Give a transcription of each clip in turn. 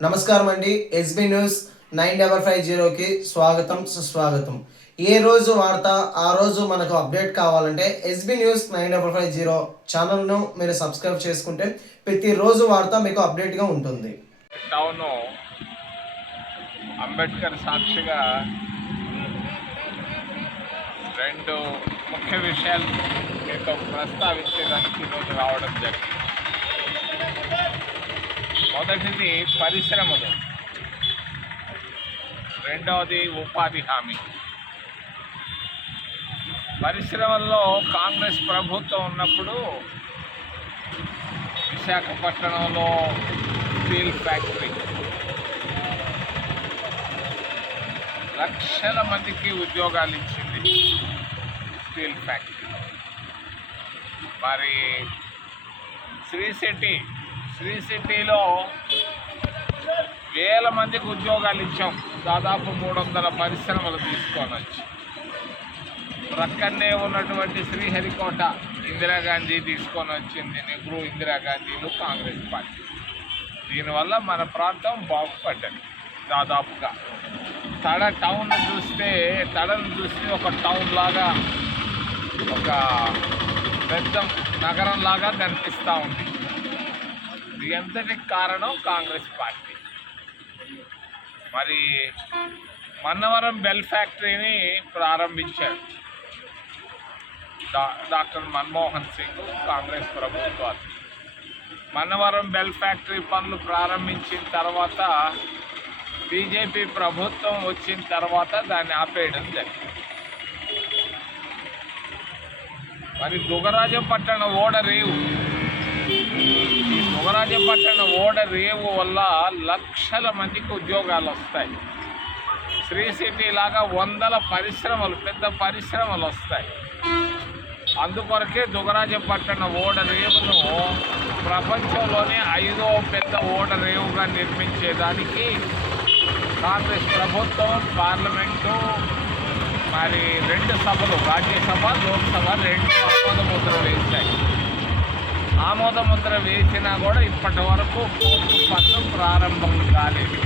నమస్కారం అండి SB news nine double five జీరోకి స్వాగతం సుస్వాగతం. ఏ రోజు వార్త ఆ రోజు మనకు అప్డేట్ కావాలంటే SB news nine double five zero ఛానల్ను మీరు సబ్స్క్రైబ్ చేసుకుంటే ప్రతిరోజు వార్త మీకు అప్డేట్గా ఉంటుంది. టౌన్ అంబేద్కర్ సాక్షిగా రెండు ముఖ్య విషయాలు మీకు ప్రస్తావించడానికి ఈరోజు రావడం జరిగింది. మొదటిది పరిశ్రమలు. రెండవది ఉపాధి హామీ. పరిశ్రమల్లో కాంగ్రెస్ ప్రభుత్వం ఉన్నప్పుడు విశాఖపట్నంలో స్టీల్ ఫ్యాక్టరీ. లక్షల మందికి ఉద్యోగాలు ఇచ్చింది స్టీల్ ఫ్యాక్టరీ. మరి శ్రీశెట్టి శ్రీ సిటీలో వేల మందికి ఉద్యోగాలు ఇచ్చాం. దాదాపు మూడు వందల పరిశ్రమలు తీసుకొని వచ్చి. ప్రక్కనే ఉన్నటువంటి శ్రీహరికోట ఇందిరాగాంధీ తీసుకొని వచ్చింది నెహ్రూ ఇందిరాగాంధీలు కాంగ్రెస్ పార్టీ. దీనివల్ల మన ప్రాంతం బాగుపడ్డది దాదాపుగా. తడ టౌన్ చూస్తే తడను చూస్తే ఒక టౌన్ లాగా ఒక పెద్ద నగరం లాగా కనిపిస్తూ ఉంది. ఎంతటికి కారణం? Congress party. మరి మన్నవరం బెల్ ఫ్యాక్టరీని ప్రారంభించారు. డా డాక్టర్ మన్మోహన్ సింగ్ కాంగ్రెస్ ప్రభుత్వాలు. మన్నవరం బెల్ ఫ్యాక్టరీ పనులు ప్రారంభించిన తర్వాత బీజేపీ ప్రభుత్వం వచ్చిన తర్వాత దాన్ని ఆపేయడం జరిగింది. మరి దుగరాజపట్టణ ఓడ రేవు. ఈ ఓడ రేవు వల్ల లక్షల మందికి ఉద్యోగాలు వస్తాయి. శ్రీ సిటీ లాగా వందల పరిశ్రమలు పెద్ద పరిశ్రమలు వస్తాయి. అందుకొరకే దుగరాజపట్టణ ఓడ రేవును ప్రపంచంలోనే ఐదో పెద్ద ఓడ రేవుగా నిర్మించేదానికి కాంగ్రెస్ ప్రభుత్వం పార్లమెంటు మరి రెండు సభలు రాజ్యసభ లోక్సభ రెండు ఆమోద ముద్ర వేశాయి. ఆమోద ముద్ర వేసినా కూడా ఇప్పటి వరకు కోర్టు పనులు ప్రారంభం కాలేదు.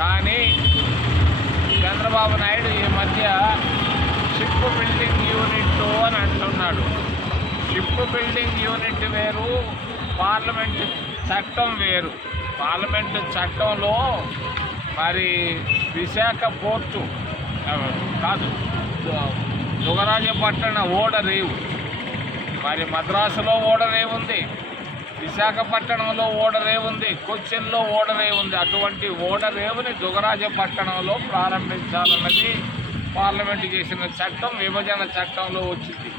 కానీ చంద్రబాబు నాయుడు ఈ మధ్య షిప్ బిల్డింగ్ యూనిట్ అని అంటున్నాడు. షిప్ బిల్డింగ్ యూనిట్ వేరు పార్లమెంట్ చట్టం వేరు. పార్లమెంటు చట్టంలో మరి విశాఖ పోర్టు కాదు దుగరాజపట్టణ ఓడ రేవు. మరి మద్రాసులో ఓడరే ఉంది విశాఖపట్నంలో ఓడరే ఉంది కొచ్చిన్లో ఓడరే ఉంది. అటువంటి ఓడరేవుని దుగరాజపట్టణంలో ప్రారంభించాలన్నది పార్లమెంట్ చేసిన చట్టం విభజన చట్టంలో వచ్చింది.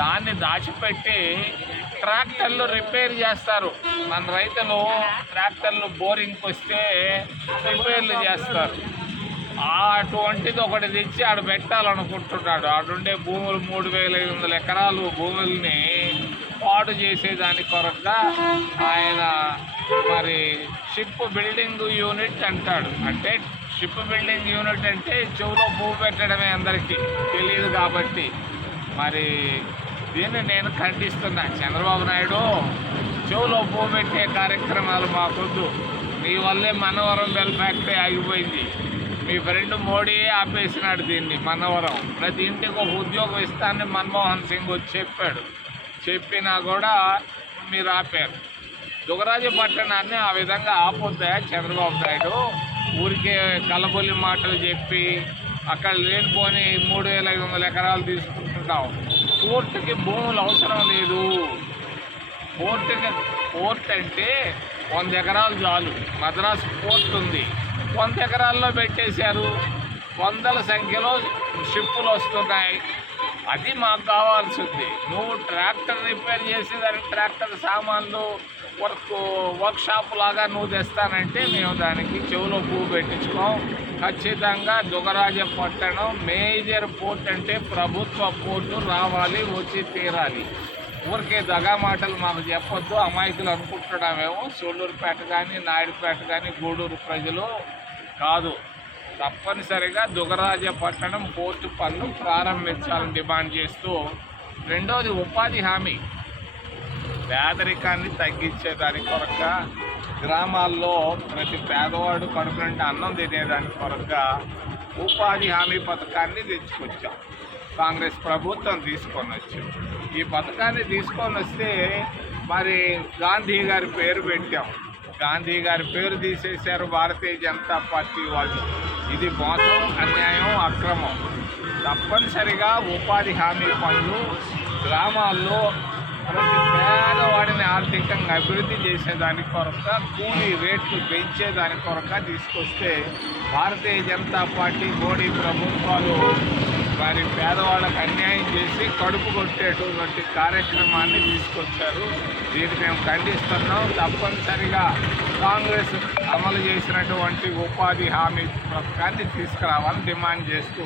దాన్ని దాచిపెట్టి ట్రాక్టర్లు రిపేర్ చేస్తారు. మన రైతులు ట్రాక్టర్లు బోరింగ్కి వస్తే రిపేర్లు చేస్తారు. అటువంటిది ఒకటి తెచ్చి ఆడ పెట్టాలనుకుంటున్నాడు. ఆడుండే భూములు మూడు వేల ఐదు వందల ఎకరాలు భూముల్ని పాడు చేసేదాని కొరగా ఆయన మరి షిప్ బిల్డింగ్ యూనిట్ అంటాడు. అంటే షిప్ బిల్డింగ్ యూనిట్ అంటే చెవులో పువ్వు పెట్టడమే అందరికీ తెలియదు కాబట్టి. మరి దీన్ని నేను ఖండిస్తున్నా. చంద్రబాబు నాయుడు చెవులో భూ పెట్టే కార్యక్రమాలు మాకొద్దు. నీ వల్లే మనవరం బెల్ ఫ్యాక్టరీ ఆగిపోయింది. మీ ఫ్రెండ్ మోడీ ఆపేసినాడు దీన్ని మనవరం. ప్రతి ఇంటికి ఒక ఉద్యోగం ఇస్తానని మన్మోహన్ సింగ్ వచ్చి చెప్పాడు. చెప్పినా కూడా మీరు ఆపారు. దుగరాజు పట్టణాన్ని ఆ విధంగా ఆపొద్దా చంద్రబాబు నాయుడు? ఊరికే కలబొలి మాటలు చెప్పి అక్కడ లేనిపోని మూడు వేల ఐదు వందల ఎకరాలు తీసుకుంటున్నాం కోర్టుకి భూములు అవసరం లేదు. కోర్టుకి పోర్ట్ అంటే వంద ఎకరాలు చాలు. మద్రాసు పోర్ట్ ఉంది. వంద ఎకరాల్లో పెట్టేశారు. వందల సంఖ్యలో షిప్పులు వస్తున్నాయి. అది మాకు కావాల్సింది. నువ్వు ట్రాక్టర్ రిపేర్ చేసి దానికి ట్రాక్టర్ సామాన్లు వర్క్ వర్క్ షాప్ లాగా నువ్వు తెస్తానంటే మేము దానికి చెవులో పువ్వు పెట్టించుకోం. ఖచ్చితంగా దుగరాజపట్టణం మేజర్ పోర్ట్ అంటే ప్రభుత్వ పోర్టు రావాలి వచ్చి తీరాలి. ఊరికే దగా మాటలు మాకు చెప్పొద్దు. అమాయకులు అనుకుంటున్నామేమో. సోళ్ళూరుపేట కానీ నాయుడుపేట కానీ గూడూరు ప్రజలు కాదు. తప్పనిసరిగా దుగరాజపట్టణం పోర్టు పనులు ప్రారంభించాలని డిమాండ్ చేస్తూ రెండవది ఉపాధి హామీ. పేదరికాన్ని తగ్గించేదాని కొరక గ్రామాల్లో ప్రతి పేదవాడు కడుపు నుండి అన్నం తినేదాని కొరక ఉపాధి హామీ పథకాన్ని తెచ్చుకొచ్చాం. కాంగ్రెస్ ప్రభుత్వం తీసుకొని వచ్చింది ఈ పథకాన్ని తీసుకొని వస్తే మరి గాంధీ గారి పేరు పెట్టాం. గాంధీ గారి పేరు తీసేశారు భారతీయ జనతా పార్టీ వాళ్ళు. ఇది మోసం అన్యాయం అక్రమం. తప్పనిసరిగా ఉపాధి హామీ పనులు గ్రామాల్లో ప్రతి పేదవాడిని ఆర్థికంగా అభివృద్ధి చేసేదాని కొరక కూలీ రేట్లు పెంచేదాని కొరక తీసుకొస్తే భారతీయ జనతా పార్టీ మోడీ ప్రభుత్వాలు వారి పేదవాళ్ళకు అన్యాయం చేసి కడుపు కొట్టేటువంటి కార్యక్రమాన్ని తీసుకొచ్చారు. దీన్ని మేము ఖండిస్తున్నాం. తప్పనిసరిగా కాంగ్రెస్ అమలు చేసినటువంటి ఉపాధి హామీ పథకాన్ని తీసుకురావాలని డిమాండ్ చేస్తూ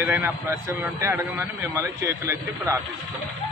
ఏదైనా ప్రశ్నలు ఉంటే అడగమని మిమ్మల్ని చేతులెత్తి ప్రార్థిస్తున్నాం.